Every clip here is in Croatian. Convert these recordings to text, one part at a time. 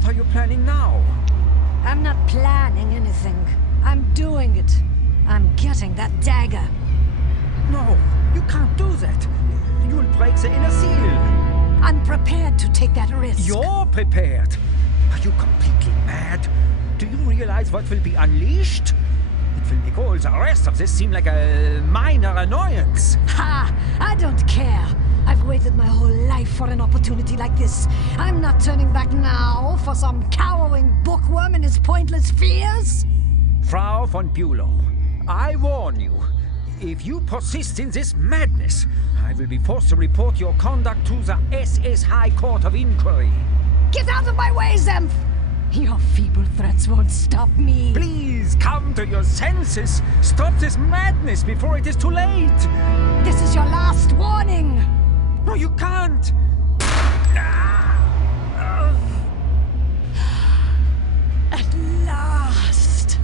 What are you planning now? I'm not planning anything. I'm doing it. I'm getting that dagger. No, you can't do that. You'll break the inner seal. I'm prepared to take that risk. You're prepared. Are you completely mad? Do you realize what will be unleashed? It will make all the rest of this seem like a minor annoyance. Ha! I don't care. I've waited my whole life for an opportunity like this. I'm not turning back now for some cowering bookworm and his pointless fears. Frau von Bülow, I warn you. If you persist in this madness, I will be forced to report your conduct to the SS High Court of Inquiry. Get out of my way, Zemph! Your feeble threats won't stop me. Please come to your senses. Stop this madness before it is too late. This is your last warning. No, you can't. At last.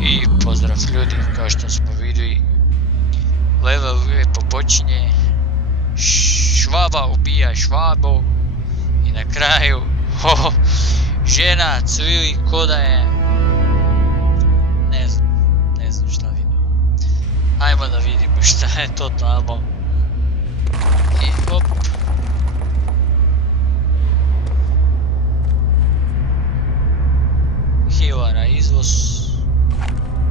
I pozdrav ljudi, kao što smo vidjeli, level lijepo počinje, švaba ubija švabu i na kraju žena cvili ko da je, ne znam šta vidim. Ajmo da vidimo šta je to tamo. I hop. Hila na izvoz,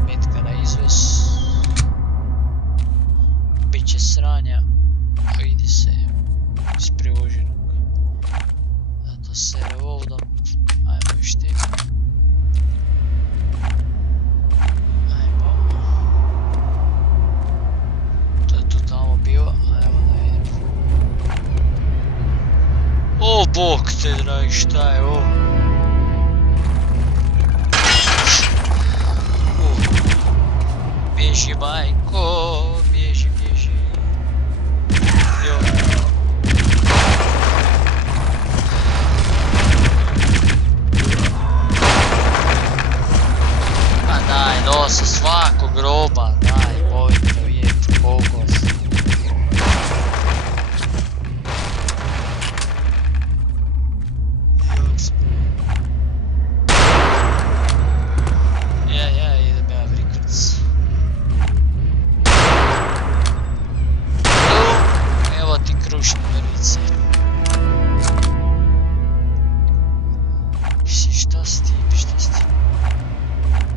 metka na izvoz. Biće sranja, vidi se iz priloženog. Zato se revolvom, ajmo još te. Ajmo. To je tu tamo bilo, ajmo da vidimo. O bog te dragi, šta je ovo? Bježi majko, bježi. Jo. Pa daj, nosa svakog groba, daj, bojte uvijeti, koliko si. Ja, idem ja vrikruc. Evo ti krušne mrvice. Šta s tim?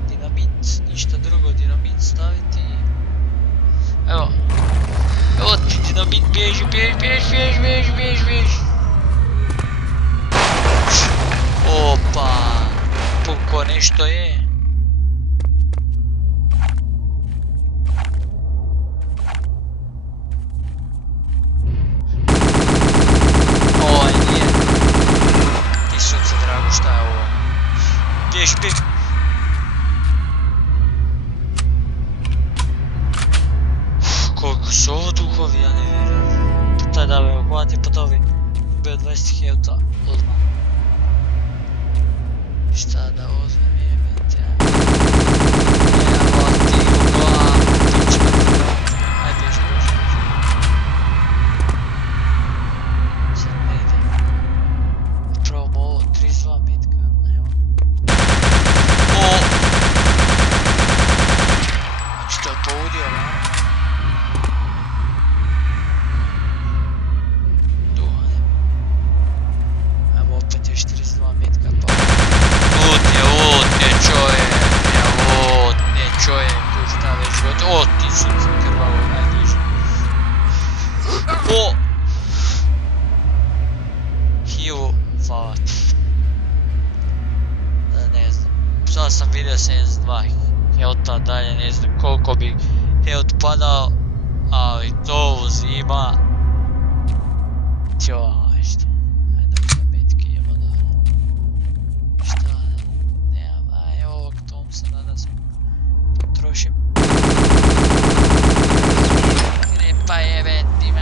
Dinamit, ništa drugo, dinamit staviti. Evo ti dinamit, bježi. Opa, puko nešto je. Šta je ovo? Bjež. Koliko su ovo duhovi, ja ne vjerujem. Taj da me uhvati po tovi. Bio 20 healtha odmah. Šta da uzmem jebate? Evo ti u glavu, pić me tu. Aj bježi. Sad ne ide. Probamo ovo, 32 bitka, evo. Što je poudio, ne? Duhane. Ajmo opet još 32 bitka, pa... Utnje čovjek, šta već god. Ti su krvavo najniži. Hiu, fat. Ne znam. Sad sam vidio 72 healtha, dalje ne znam koliko bi health padao, ali to uzima. Ajde. Ajde za metke, idemo dalje. Šta? Nemam, ovog Thompsona da smo potrošim. Ne pa jebeti me.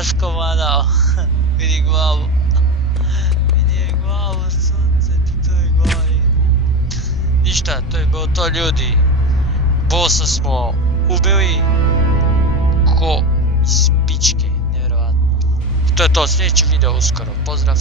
raskomadao. Vidi glavu. Vidi je glavu, sunce, to je glavi. Ništa, to je bilo to ljudi. Bossa smo ubili. Ko iz pičke, nevjerovatno. To je to, sljedeći video uskoro. Pozdrav.